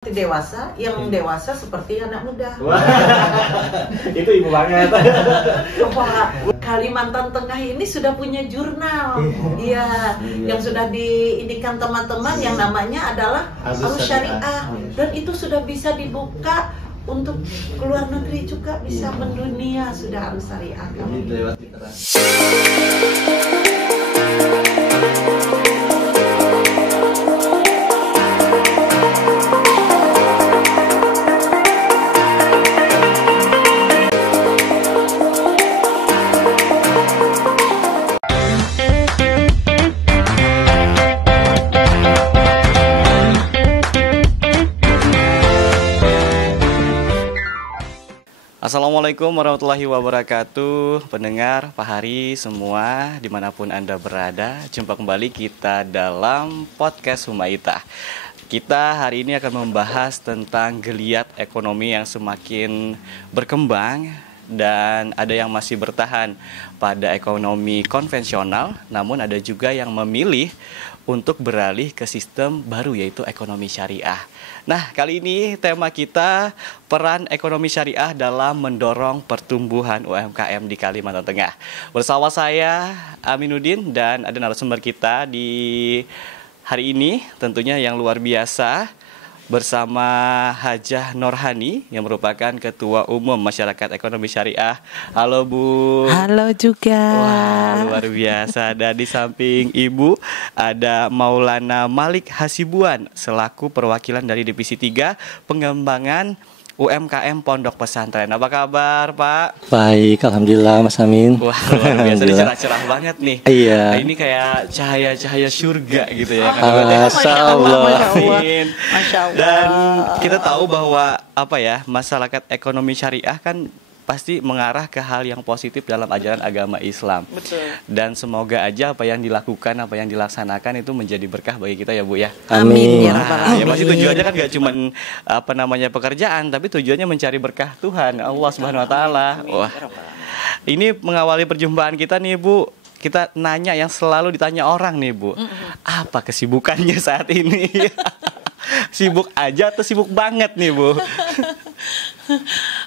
Dewasa, yang dewasa seperti anak muda. Wah, itu ibu banget. Kalimantan Tengah ini sudah punya jurnal, iya, yang sudah diindikan teman-teman yang namanya adalah Arus Syariah, dan itu sudah bisa dibuka untuk keluar negeri juga, bisa mendunia sudah Arus Syariah. Assalamualaikum warahmatullahi wabarakatuh. Pendengar Pak Hari semua dimanapun Anda berada, jumpa kembali kita dalam podcast Humaitah. Kita hari ini akan membahas tentang geliat ekonomi yang semakin berkembang, dan ada yang masih bertahan pada ekonomi konvensional, namun ada juga yang memilih untuk beralih ke sistem baru, yaitu ekonomi syariah. Nah, kali ini tema kita peran ekonomi syariah dalam mendorong pertumbuhan UMKM di Kalimantan Tengah. Bersama saya Aminuddin, dan ada narasumber kita di hari ini tentunya yang luar biasa, bersama Hajah Norhani yang merupakan Ketua Umum Masyarakat Ekonomi Syariah. Halo Bu. Halo juga. Wah, luar biasa. Dan di samping Ibu ada Maulana Malik Hasibuan selaku perwakilan dari Divisi 3 Pengembangan UMKM Pondok Pesantren. Apa kabar Pak? Baik, alhamdulillah Mas Amin. Wah, luar biasa, cerah-cerah banget nih. Iya. Nah, ini kayak cahaya-cahaya surga gitu ya. Masya Allah. Masya Allah. Dan kita tahu bahwa masyarakat ekonomi syariah kan pasti mengarah ke hal yang positif dalam ajaran agama Islam. Betul. Dan semoga aja apa yang dilakukan, apa yang dilaksanakan itu menjadi berkah bagi kita ya Bu ya. Amin. Ya Rabbal Ya Alamin. pasti tujuannya kan gak cuma pekerjaan, tapi tujuannya mencari berkah Tuhan Allah Subhanahu Wa Taala. Wah, ini mengawali perjumpaan kita nih Bu. Kita nanya yang selalu ditanya orang nih Bu. Apa kesibukannya saat ini? Sibuk aja atau sibuk banget nih Bu?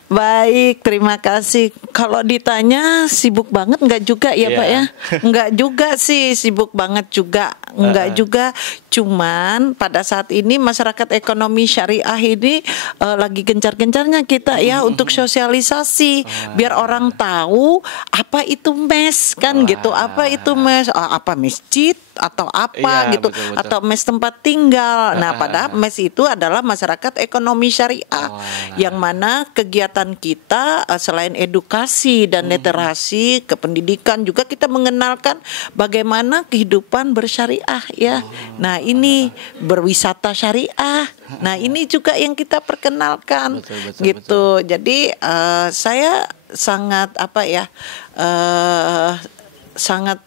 Baik, terima kasih. Kalau ditanya sibuk banget enggak juga ya Pak ya? Enggak juga sih, sibuk banget juga. Enggak juga, cuman pada saat ini masyarakat ekonomi syariah ini lagi gencar-gencarnya kita ya untuk sosialisasi biar orang tahu apa itu mes kan gitu. Apa itu mes? Apa masjid atau apa gitu, betul. atau mes tempat tinggal. Nah, padahal mes itu adalah masyarakat ekonomi syariah yang mana kegiatan kita selain edukasi dan literasi, kependidikan juga kita mengenalkan bagaimana kehidupan bersyariah ya. Nah, ini berwisata syariah. Nah, ini juga yang kita perkenalkan gitu. Jadi saya sangat sangat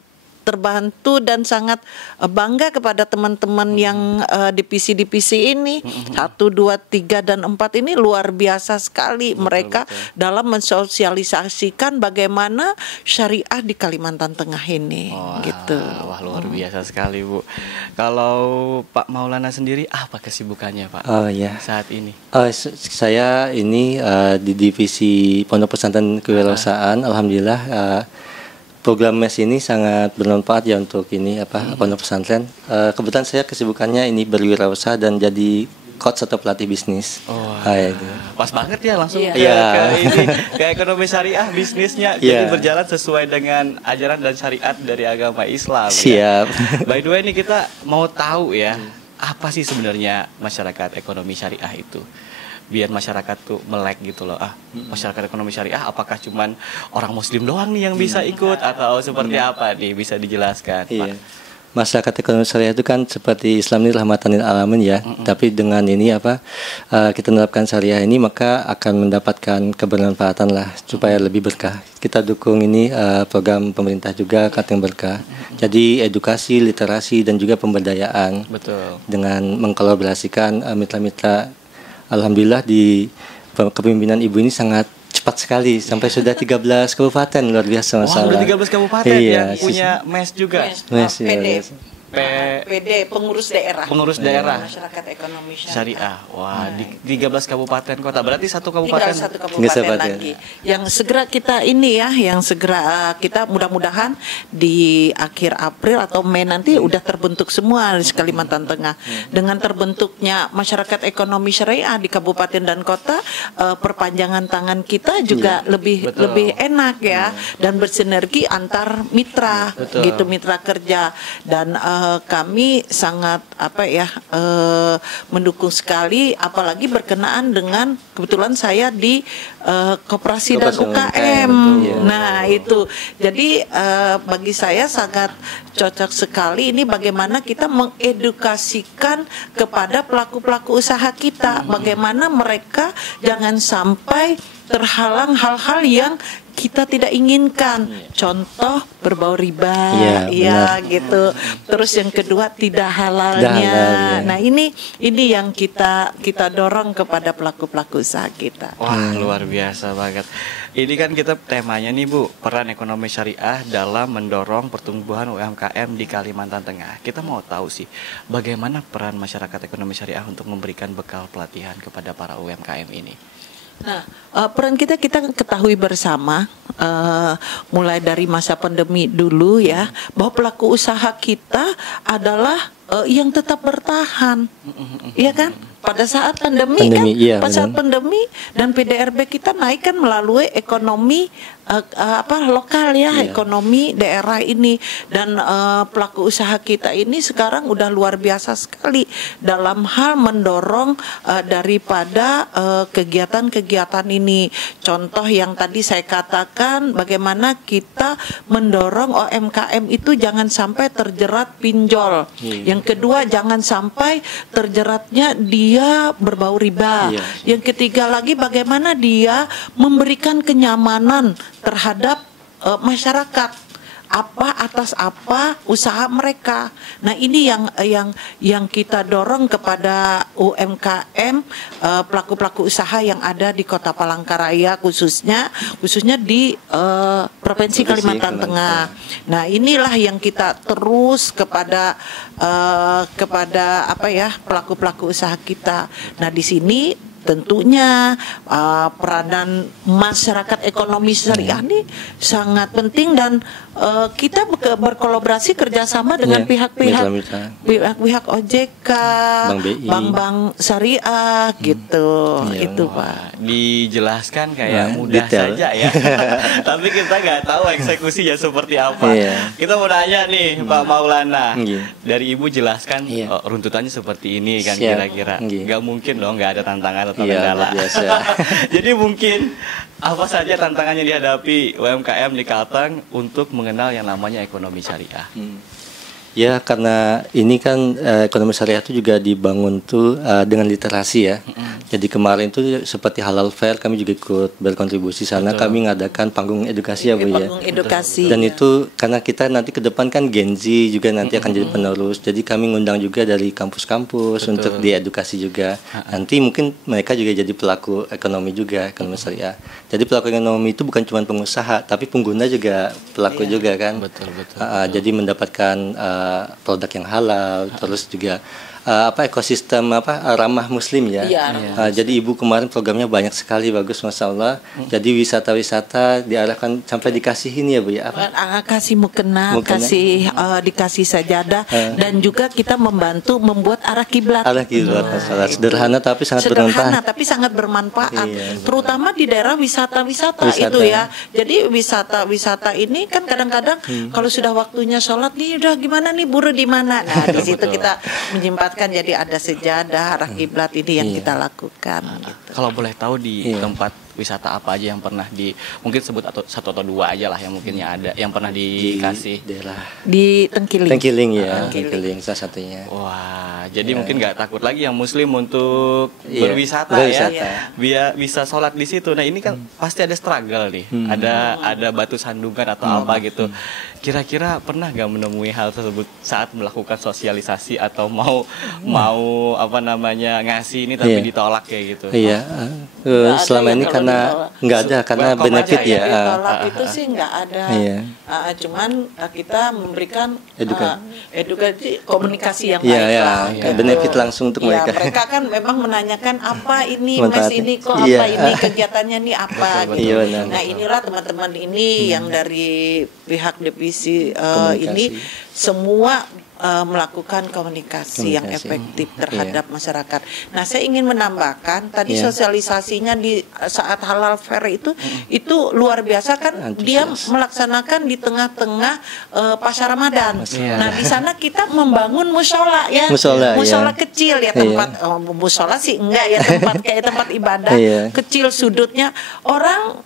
terbantu dan sangat bangga kepada teman-teman yang divisi-divisi ini 1, 2, 3, dan 4 ini luar biasa sekali mereka dalam mensosialisasikan bagaimana syariah di Kalimantan Tengah ini gitu. Wah, luar biasa sekali Bu. Kalau Pak Maulana sendiri apa kesibukannya Pak saat ini? Saya ini di Divisi Pondok Pesantren Kewirausahaan. Alhamdulillah program MES ini sangat bermanfaat ya untuk pondok pesantren. Kebetulan saya kesibukannya ini berwirausaha dan jadi coach atau pelatih bisnis. Pas banget ya langsung Iya. ke ekonomi syariah, bisnisnya jadi berjalan sesuai dengan ajaran dan syariat dari agama Islam. Siap. Ya. By the way, ini kita mau tahu ya, apa sih sebenarnya masyarakat ekonomi syariah itu? Biar masyarakat tuh melek gitu loh. Masyarakat ekonomi syariah apakah cuman orang muslim doang nih yang bisa ikut atau seperti apa nih, bisa dijelaskan Pak? Masyarakat ekonomi syariah itu kan seperti Islam ini rahmatan lil alamin ya. Tapi dengan ini kita menerapkan syariah ini maka akan mendapatkan kebermanfaatan lah supaya lebih berkah. Kita dukung ini program pemerintah juga yang berkah. Jadi edukasi, literasi dan juga pemberdayaan. Betul. Dengan mengkolaborasikan mitra-mitra. Alhamdulillah di kepemimpinan Ibu ini sangat cepat sekali sampai sudah 13 kabupaten, luar biasa masalah. Wah, udah 13 kabupaten yang punya mes juga. Mes, PD pengurus daerah. Pengurus daerah. Masyarakat ekonomi Syariah. Wah, di 13 kabupaten kota. Berarti satu kabupaten. Tinggal satu kabupaten lagi. Yang segera kita ini ya, yang segera kita mudah-mudahan di akhir April atau Mei nanti udah terbentuk semua di Kalimantan Tengah. Dengan terbentuknya masyarakat ekonomi syariah di kabupaten dan kota, perpanjangan tangan kita juga lebih enak ya, dan bersinergi antar mitra, gitu, mitra kerja. Dan kami sangat mendukung sekali, apalagi berkenaan dengan kebetulan saya di koperasi dan UKM. Nah itu, jadi bagi saya sangat cocok sekali ini bagaimana kita mengedukasikan kepada pelaku-pelaku usaha kita, bagaimana mereka jangan sampai terhalang hal-hal yang kita tidak inginkan, contoh berbau riba, gitu. Terus yang kedua tidak halalnya. Nah ini yang kita dorong kepada pelaku-pelaku usaha kita. Wah luar biasa banget. Ini kan kita temanya nih Bu, peran ekonomi syariah dalam mendorong pertumbuhan UMKM di Kalimantan Tengah. Kita mau tahu sih, bagaimana peran masyarakat ekonomi syariah untuk memberikan bekal pelatihan kepada para UMKM ini. Nah, peran kita ketahui bersama, mulai dari masa pandemi dulu ya, bahwa pelaku usaha kita adalah yang tetap bertahan, iya kan? Pada saat pandemi kan, pada saat pandemi dan PDRB kita naik kan melalui ekonomi lokal ya, ekonomi daerah ini, dan pelaku usaha kita ini sekarang udah luar biasa sekali dalam hal mendorong daripada kegiatan-kegiatan ini. Contoh yang tadi saya katakan, bagaimana kita mendorong UMKM itu jangan sampai terjerat pinjol. Yang kedua, jangan sampai terjeratnya dia berbau riba. Yang ketiga lagi, bagaimana dia memberikan kenyamanan terhadap masyarakat, atas apa usaha mereka. Nah ini yang kita dorong kepada UMKM, pelaku-pelaku usaha yang ada di Kota Palangkaraya, khususnya di Provinsi Kalimantan Tengah. Nah inilah yang kita terus kepada pelaku-pelaku usaha kita. Nah di sini tentunya peranan masyarakat ekonomi syariah ini sangat penting, dan kita berkolaborasi kerjasama dengan pihak OJK, bank syariah gitu. Itu Pak. Dijelaskan kayak mudah saja ya. Tapi kita nggak tahu eksekusinya seperti apa. Kita mau nanya nih Pak Maulana, dari Ibu jelaskan runtutannya seperti ini kan, kira-kira nggak mungkin dong nggak ada tantangan atau kendala. Jadi mungkin apa saja tantangannya dihadapi UMKM di Kalteng untuk mengenal yang namanya ekonomi syariah? Ya karena ini kan ekonomi syariah itu juga dibangun tuh dengan literasi ya. Jadi kemarin tuh seperti Halal Fair kami juga ikut berkontribusi sana. Kami ngadakan panggung edukasi ya Bu ya. Edukasi. Dan itu karena kita nanti ke depan kan Gen Z juga nanti akan jadi penerus. Jadi kami ngundang juga dari kampus-kampus untuk diedukasi juga. Nanti mungkin mereka juga jadi pelaku ekonomi juga, ekonomi syariah. Jadi pelaku ekonomi itu bukan cuma pengusaha, tapi pengguna juga pelaku juga kan. Jadi mendapatkan produk yang halal, terus juga ekosistem ramah muslim ya. Jadi Ibu kemarin programnya banyak sekali, bagus Masya Allah. Jadi wisata-wisata diarahkan sampai dikasihin ya Bu ya. Kasih mukena, dikasih sajadah, dan juga kita membantu membuat arah kiblat. Sederhana tapi sangat bermanfaat. Terutama di daerah wisata-wisata itu ya. Jadi wisata-wisata ini kan kadang-kadang kalau sudah waktunya sholat nih udah gimana nih, buru di mana. Nah di situ kita menyempatkan, jadi ada sejadah arah kiblat ini yang kita lakukan. Gitu. Kalau boleh tahu di tempat wisata apa aja yang pernah mungkin sebut satu atau dua aja lah yang mungkinnya ada yang pernah dikasih di Tengkiling. Tengkiling salah satunya. Wah, jadi mungkin nggak takut lagi yang muslim untuk berwisata ya, biar bisa sholat di situ. Nah ini kan pasti ada struggle nih, ada batu sandungan atau apa gitu. Kira-kira pernah nggak menemui hal tersebut saat melakukan sosialisasi atau mau ngasih ini tapi ditolak kayak gitu? Selama ini kan karena nggak ada karena welcome benefit aja ya. Ditolak itu sih nggak ada. Iya. Cuman kita memberikan Eduka- edukasi komunikasi yang Iya, baik iya, lah. iya. Benefit langsung untuk Ya, mereka. mereka kan memang menanyakan apa ini mes Manfaatnya. ini kok Iya. apa ini kegiatannya ini apa gitu. Iya, benar. Nah inilah teman-teman ini yang dari pihak divisi Komunikasi. ini semua melakukan komunikasi yang Komunikasi. efektif terhadap masyarakat. Nah, saya ingin menambahkan tadi Iya. sosialisasinya di saat halal fair itu luar biasa kan, dia Antusias. melaksanakan di tengah-tengah pasar Ramadan. Iya. Nah, di sana kita membangun musola ya, Musola, iya. kecil ya tempat musola sih enggak ya tempat kayak tempat ibadah Iya. kecil sudutnya orang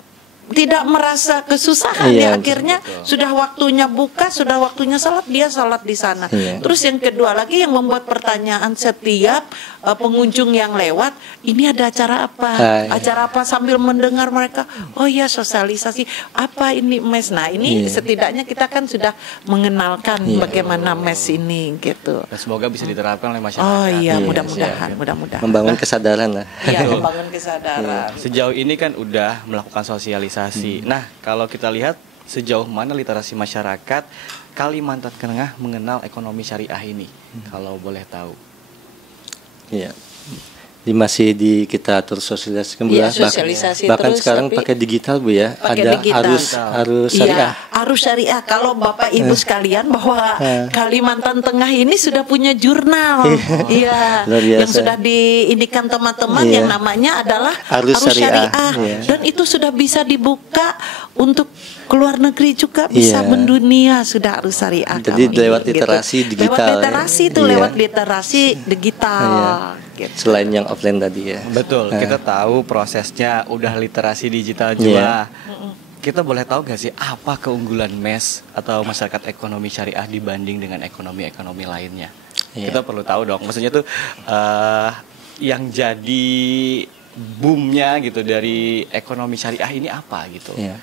tidak merasa kesusahan Iya, ya akhirnya sudah waktunya buka, sudah waktunya salat, dia salat di sana. Iya. Terus yang kedua lagi yang membuat pertanyaan setiap pengunjung yang lewat, ini ada acara apa? Iya. Acara apa sambil mendengar mereka, oh ya sosialisasi apa ini mes. Nah, ini Iya. setidaknya kita kan sudah mengenalkan Iya. bagaimana mes ini gitu. Dan semoga bisa diterapkan oleh masyarakat. Oh iya, Iya, mudah-mudahan, mudah-mudahan. Membangun kesadaran lah. Iya, membangun kesadaran. Sejauh ini kan udah melakukan sosialisasi. Nah, kalau kita lihat sejauh mana literasi masyarakat Kalimantan Tengah mengenal ekonomi syariah ini, kalau boleh tahu. Iya. Masih kita terus sosialisasikan Bu Iya, ya. sosialisasi Bahkan terus, sekarang tapi pakai digital Bu ya. pakai Ada digital. arus syariah. Iya, arus syariah. Kalau Bapak Ibu sekalian bahwa Kalimantan Tengah ini sudah punya jurnal, iya, Luar biasa. yang sudah diindikan teman-teman Iya. yang namanya adalah Arus syariah. Iya. dan itu sudah bisa dibuka untuk keluar negeri juga bisa Iya. mendunia sudah arus syariah. Jadi kami, lewat gitu. literasi digital, Lewat ya. literasi itu, Iya. lewat literasi digital. Iya. Gitu. Selain yang offline tadi ya. Betul, kita tahu prosesnya udah literasi digital juga. Kita boleh tahu gak sih apa keunggulan MES atau masyarakat ekonomi syariah dibanding dengan ekonomi-ekonomi lainnya? Iya. Kita perlu tahu dong. Maksudnya tuh yang jadi boomnya gitu dari ekonomi syariah ini apa gitu? Iya.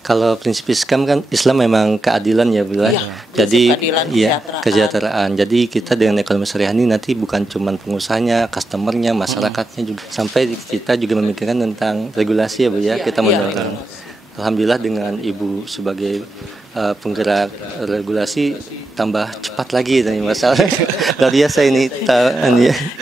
Kalau prinsip Islam kan Islam memang keadilan ya Bu. Iya, Jadi prinsip keadilan, kesejahteraan. Jadi kita dengan ekonomi syariah ini nanti bukan cuma pengusahanya, customernya, masyarakatnya juga. Sampai kita juga memikirkan tentang regulasi ya Bu ya. Kita mendorong. Alhamdulillah dengan Ibu sebagai penggerak regulasi tambah cepat lagi dari masalah. Luar biasa ini.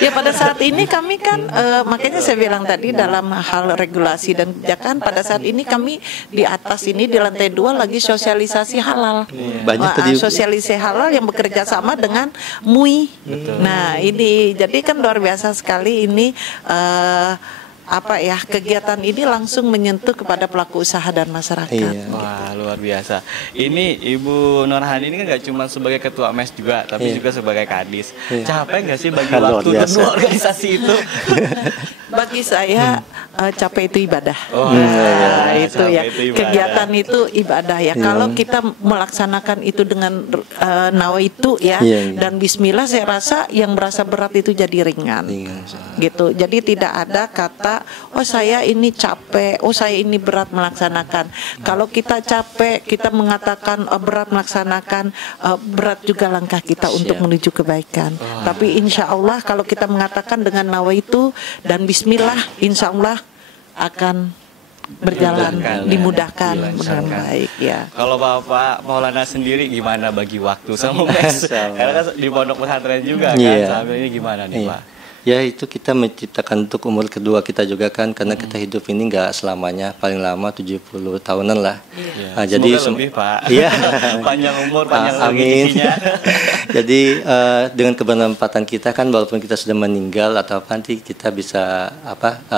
Ya pada saat ini kami kan makanya saya bilang tadi dalam hal regulasi dan kebijakan pada saat ini kami di atas ini di lantai 2 lagi sosialisasi halal. Banyak tadi. Sosialisasi halal yang bekerja sama dengan MUI. Nah ini jadi kan luar biasa sekali ini kegiatan ini langsung menyentuh kepada pelaku usaha dan masyarakat. Iya. Wah, luar biasa. Ini Ibu Nurhani ini kan gak cuma sebagai ketua MES juga, tapi juga sebagai kadis. Capek gak sih bagi Luar waktu biasa. kedua organisasi itu? Bagi saya capek itu ibadah. Oh, Itu capek ya itu ibadah. kegiatan itu ibadah ya. Kalau kita melaksanakan itu dengan nawaitu ya Iya. dan Bismillah, saya rasa yang berasa berat itu jadi ringan. Gitu. Jadi tidak ada kata oh saya ini capek, oh saya ini berat melaksanakan. Kalau kita capek, kita mengatakan berat melaksanakan, berat juga langkah kita untuk menuju kebaikan. Tapi insya Allah kalau kita mengatakan dengan nawaitu dan Bismillah, insya Allah akan berjalan, dimudahkan dengan baik ya. Kalau Bapak Maulana sendiri gimana bagi waktu sama MES? Karena kan di pondok pesantren juga kan, Iya. sambil ini gimana nih Pak? Ya itu kita menciptakan untuk umur kedua kita juga kan, karena kita hidup ini nggak selamanya, paling lama 70 tahunan lah. Nah, jadi Semoga lebih Pak. Iya. Panjang umur, panjang Amin. rezekinya. Jadi dengan kebermanfaatan kita kan, walaupun kita sudah meninggal atau apa, nanti kita bisa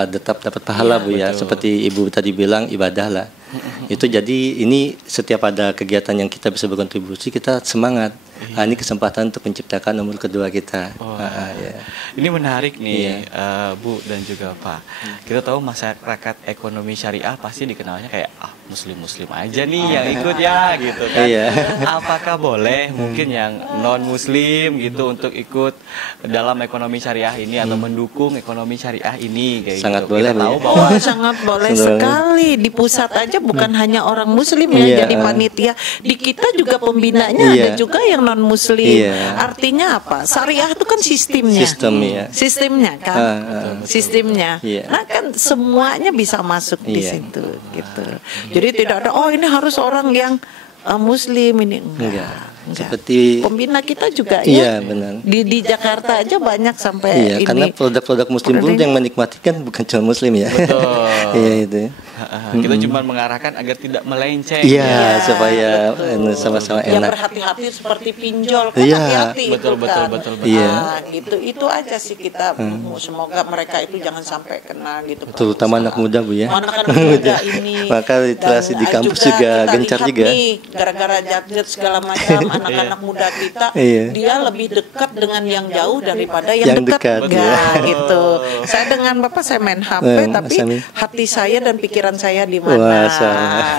tetap dapat pahala Bu ya, seperti Ibu tadi bilang ibadah lah. Itu jadi ini setiap ada kegiatan yang kita bisa berkontribusi, kita semangat. Ini kesempatan untuk menciptakan umur kedua kita. Ya. Ini menarik nih Bu dan juga Pak. Kita tahu masyarakat ekonomi syariah pasti dikenalnya kayak muslim aja nih yang ikut ya gitu kan. Apakah boleh mungkin yang non muslim gitu untuk ikut dalam ekonomi syariah ini atau mendukung ekonomi syariah ini kayak sangat gitu. boleh, kita tahu bahwa sangat boleh sekali. Di pusat aja bukan hanya orang muslim ya jadi panitia, di kita juga pembinanya ada juga yang non muslim. Artinya apa? Syariah itu kan sistemnya kan sistemnya. Nah kan semuanya bisa masuk di situ gitu. Jadi tidak ada ini harus orang yang muslim ini enggak. Seperti pembina kita juga benar. Di Jakarta aja banyak sampai ini. Karena produk-produk muslim pun yang menikmati kan bukan cuma muslim ya. Betul. Itu. Kita cuma mengarahkan agar tidak melenceng. Supaya sama-sama enak. Yang berhati-hati seperti pinjol kan hati-hati betul. Gitu. Itu aja sih kita semoga mereka itu jangan sampai kena gitu. Terutama anak muda Bu ya. Anak muda ini. Maka literasi di kampus juga gencar juga. Gara-gara gadget segala macam anak-anak muda kita dia lebih dekat dengan yang jauh daripada yang dekat. Gitu. Saya dengan Bapak saya main HP tapi hati saya dan pikiran saya di mana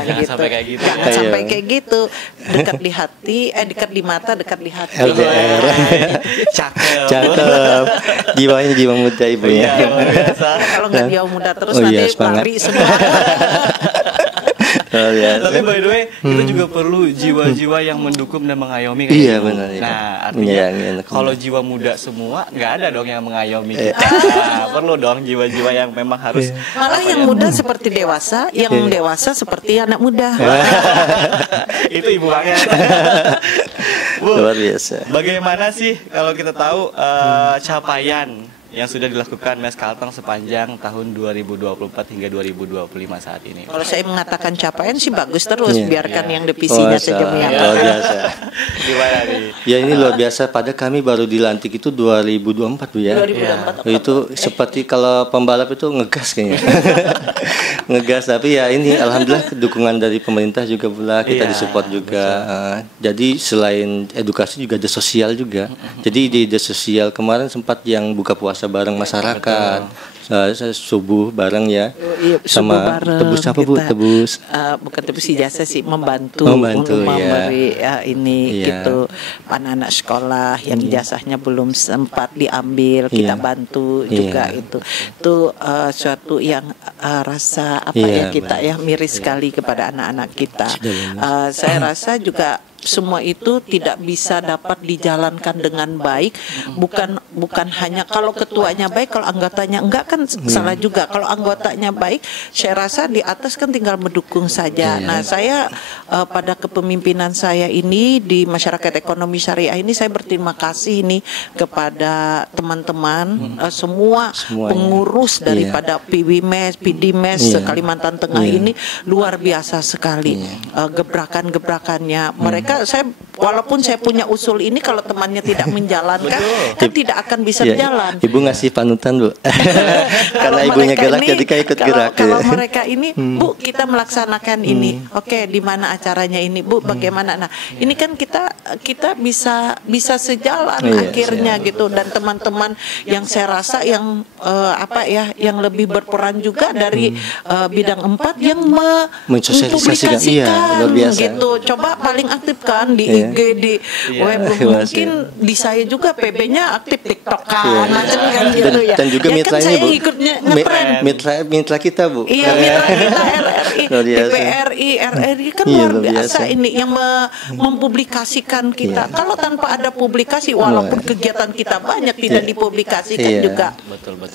gitu. Sampai kayak gitu. Jangan sampai kayak gitu. Dekat di hati, dekat di mata, dekat di hati. LDR. Cakep. Jiwanya jiwa muda Ibu ya. Kalau nggak jiwa muda terus nanti lari semua. Tapi by the way kita juga perlu jiwa-jiwa yang mendukung dan mengayomi kan? Benar. Nah artinya kalau jiwa muda semua nggak ada dong yang mengayomi kita. Perlu dong jiwa-jiwa yang memang harus malah yang muda seperti dewasa, yang dewasa seperti anak muda. Itu Ibu banget. Luar biasa. Bagaimana sih kalau kita tahu capaian yang sudah dilakukan Mes Kalteng sepanjang tahun 2024 hingga 2025 saat ini? Kalau saya mengatakan capaian sih bagus terus, biarkan yang divisinya saja yang luar biasa. Gimana nih? Ya ini luar biasa. Pada kami baru dilantik itu 2024 Bu ya. 2024. Itu seperti kalau pembalap itu ngegas kayaknya. Ngegas tapi ya ini alhamdulillah dukungan dari pemerintah juga pula kita disupport juga. Jadi selain edukasi juga ada sosial juga. Jadi di sosial kemarin sempat yang buka puasa bareng masyarakat, subuh bareng ya, sama bareng, tebus apa Bu? Tebus bukan tebus ijazah sih, membantu memberi ini gitu anak-anak sekolah yang ijazahnya belum sempat diambil, kita bantu juga itu suatu yang rasa kita miris sekali kepada anak-anak kita. Saya rasa juga semua itu tidak bisa dapat dijalankan dengan baik, bukan hanya kalau ketuanya baik, kalau anggotanya enggak kan salah juga. Kalau anggotanya baik, saya rasa di atas kan tinggal mendukung saja. Nah, saya pada kepemimpinan saya ini di masyarakat ekonomi syariah ini saya berterima kasih ini kepada teman-teman semua pengurus daripada PWMES, PDMES Kalimantan Tengah ini luar biasa sekali gebrakan-gebrakannya mereka. Saya walaupun saya punya usul ini kalau temannya tidak menjalankan kan tidak akan bisa jalan. Ibu ngasih panutan Bu. Karena ibunya gerak jadi kayak ikut gerak. Kalau mereka ini Bu kita melaksanakan ini. Oke, di mana acaranya ini Bu? Bagaimana? Nah, ini kan kita bisa sejalan akhirnya gitu, dan teman-teman yang saya rasa yang yang lebih berperan juga dari bidang 4 yang mempublikasikan luar biasa gitu. Coba paling aktif kan di IG, di web, mungkin di saya juga PB-nya aktif TikTok kan, macam kan gitu ya. Dan juga mitranya kan Bu, ikutnya ngetren. Mitra kita Bu. Iya, mitra kita RRI, TPRI, RRI kan luar biasa ini yang mempublikasikan kita. Kalau tanpa ada publikasi, walaupun kegiatan kita banyak tidak dipublikasikan juga,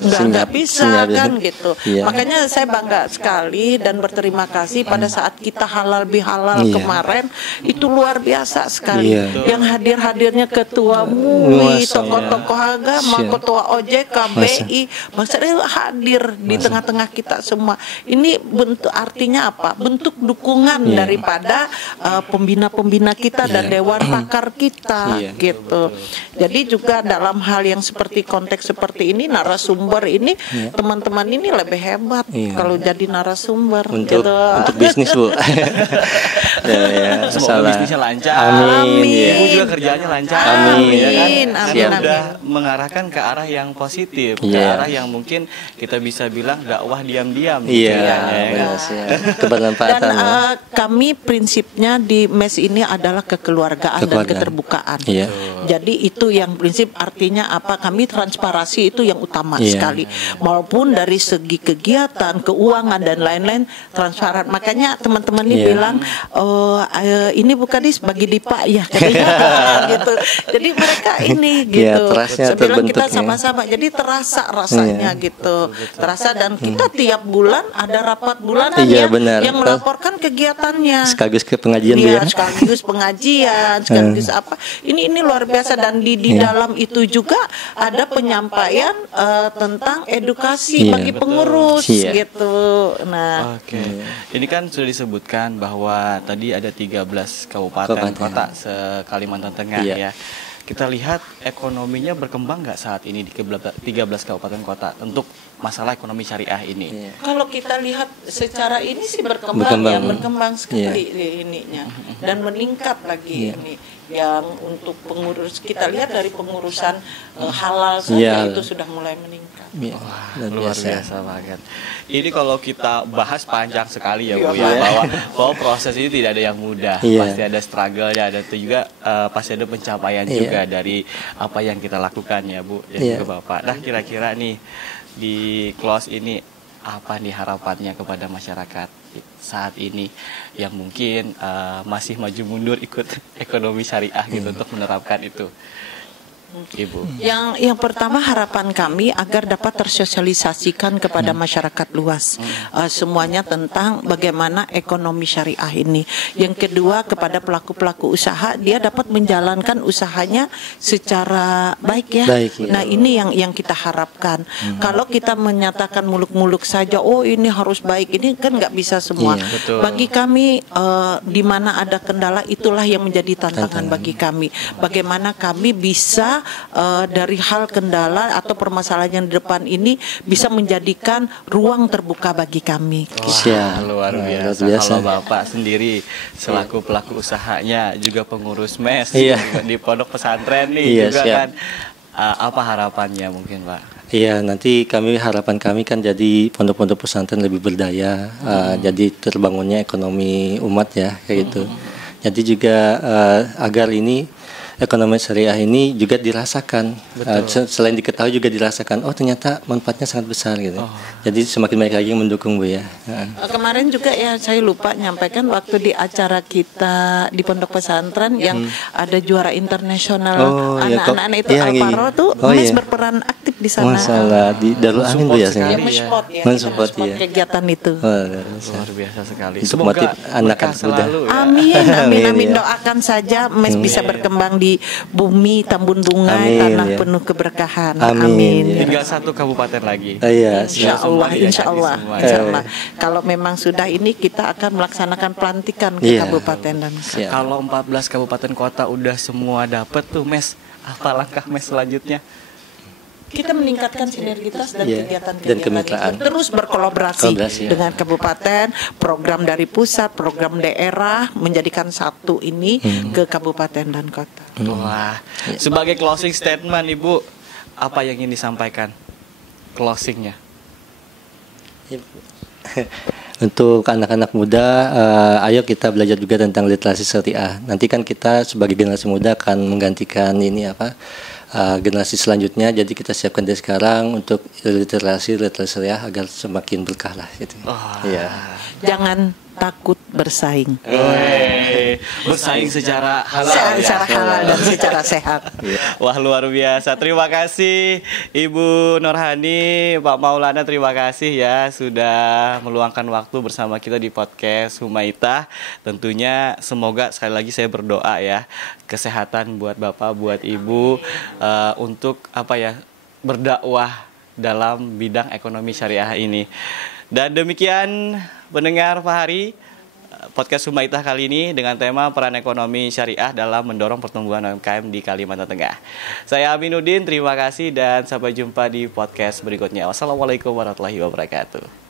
nggak bisa kan gitu. Makanya saya bangga sekali dan berterima kasih pada saat kita halal bihalal kemarin itu luar biasa sekali. Yang hadirnya ketua MUI, tokoh-tokoh agama, ketua OJK, BI, maksudnya hadir di tengah-tengah kita semua. Ini bentuk artinya apa? Bentuk dukungan daripada pembina-pembina kita dan dewan pakar kita gitu. Jadi juga dalam hal yang seperti konteks seperti ini, narasumber ini teman-teman ini lebih hebat kalau jadi narasumber untuk bisnis Bu. Semoga bisnisnya lancar. Amin. Ibu juga kerjaannya lancar. Amin. Ya kan? Amin. Karena Amin. udah mengarahkan ke arah yang positif, ke Iya. arah yang mungkin kita bisa bilang dakwah diam-diam. Iya, ya kan? benar sih. Dan Kebermanfaatan. kami prinsipnya di mes ini adalah kekeluargaan dan Kekeluargaan. keterbukaan. Iya. Jadi itu yang prinsip, artinya apa? Kami transparansi itu yang utama Iya. sekali. Maupun dari segi kegiatan, keuangan dan lain-lain transparan. Makanya teman-teman ini Iya. bilang, ini bukan bagi Dipa ya katanya gitu. Jadi mereka ini Iya, gitu. trustnya Saya bilang kita terbentuk ya. sama-sama. Jadi terasa rasanya Iya. gitu. Terasa, dan kita tiap bulan ada rapat bulanan Iya, ya benar. yang melaporkan kegiatannya. Sekaligus ke pengajian Bu Iya, ya. sekaligus pengajian, sekaligus apa? Ini luar biasa, dan di Iya. dalam itu juga ada penyampaian tentang edukasi Iya, bagi betul. pengurus Iya. gitu. Nah, Oke, ini kan sudah disebutkan bahwa tadi ada 13 kabupaten Kabupaten. kota se-Kalimantan Tengah Iya. ya. Kita lihat ekonominya berkembang nggak saat ini di 13 kabupaten kota untuk masalah ekonomi syariah ini? Iya. kalau kita lihat secara ini sih berkembang Berkembang. sekali ininya, dan meningkat lagi Iya. ini. Yang untuk pengurus, kita lihat dari pengurusan halal Iya. saja itu sudah mulai meningkat. Iya, Luar biasa banget. Ini kalau kita bahas panjang sekali ya Bu Iya. ya, bahwa proses ini tidak ada yang mudah. Iya. Pasti ada struggle-nya, ada itu juga pasti ada pencapaian Iya. juga dari apa yang kita lakukan ya Bu dan Iya. juga Bapak. Nah, kira-kira nih di close ini apa nih harapannya kepada masyarakat saat ini yang mungkin masih maju mundur ikut ekonomi syariah gitu untuk menerapkan itu, Ibu? Yang pertama, harapan kami agar dapat tersosialisasikan kepada masyarakat luas semuanya tentang bagaimana ekonomi syariah ini. Yang kedua, kepada pelaku-pelaku usaha, dia dapat menjalankan usahanya secara baik ya. Baik, ya. Nah, ini yang kita harapkan. Kalau kita menyatakan muluk-muluk saja, oh ini harus baik, ini kan nggak bisa semua. Iya, betul. Bagi kami di mana ada kendala, itulah yang menjadi tantangan bagi kami. Bagaimana kami bisa dari hal kendala atau permasalahan yang di depan ini bisa menjadikan ruang terbuka bagi kami. Wah, luar Wah, biasa. luar biasa. Kalau Bapak sendiri selaku pelaku usahanya juga pengurus mes Iya. di pondok pesantren nih Iya, juga siap. kan, apa harapannya mungkin Pak? Iya, nanti harapan kami kan jadi pondok-pondok pesantren lebih berdaya, jadi terbangunnya ekonomi umat ya, kayak gitu. Jadi juga agar ini ekonomi syariah ini juga dirasakan, selain diketahui juga dirasakan. Oh ternyata manfaatnya sangat besar gitu. Jadi semakin banyak lagi yang mendukung Bu ya. Kemarin juga ya saya lupa nyampaikan waktu di acara kita di pondok pesantren yang ada juara internasional Oh, iya, anak-anak itu iya, Alparo tuh oh, mes iya. berperan aktif di sana. Masalah di Darul Amin Bu ya. Support sekali. Ya, Iya. men-support ya, Men-support, kita men-support iya. kegiatan itu. Oh, luar biasa. Luar biasa sekali. Untuk Semoga motif anak-anak berkah muda. selalu ya. Amin, amin, Amin, amin. ya. Doakan saja mes bisa berkembang di bumi Tambun Bungai, Amin, tanah ya. penuh keberkahan. Amin, Amin. ya. Tinggal satu kabupaten lagi. Iya, Insya siap. Allah, Semua insya diajak Allah, semua. insya Allah. Kalau memang sudah ini, kita akan melaksanakan pelantikan ke Iya. kabupaten dan Siap. Kalau 14 kabupaten kota udah semua dapet tuh mes, apa langkah mes selanjutnya? kita meningkatkan sinergitas dan Iya, kegiatan-kegiatan dan kemitraan. itu, terus berkolaborasi Kolaborasi, ya. dengan kabupaten, program dari pusat, program daerah, menjadikan satu ini ke kabupaten dan kota. Wah, sebagai closing statement Ibu, apa yang ingin disampaikan? Closingnya. Untuk anak-anak muda, ayo kita belajar juga tentang literasi syariah. Nanti kan kita sebagai generasi muda akan menggantikan ini generasi selanjutnya. Jadi kita siapkan dari sekarang untuk literasi syariah agar semakin berkah lah gitu. Iya. Jangan takut bersaing. Bersaing secara halal. Secara halal dan secara sehat. Wah, luar biasa. Terima kasih Ibu Nurhani, Pak Maulana, terima kasih ya sudah meluangkan waktu bersama kita di podcast Humaitah. Tentunya semoga sekali lagi saya berdoa ya, kesehatan buat Bapak, buat Ibu untuk berdakwah dalam bidang ekonomi syariah ini. Dan demikian pendengar Pak Hari, podcast Humaitah kali ini dengan tema peran ekonomi syariah dalam mendorong pertumbuhan UMKM di Kalimantan Tengah. Saya Aminuddin, terima kasih dan sampai jumpa di podcast berikutnya. Wassalamualaikum warahmatullahi wabarakatuh.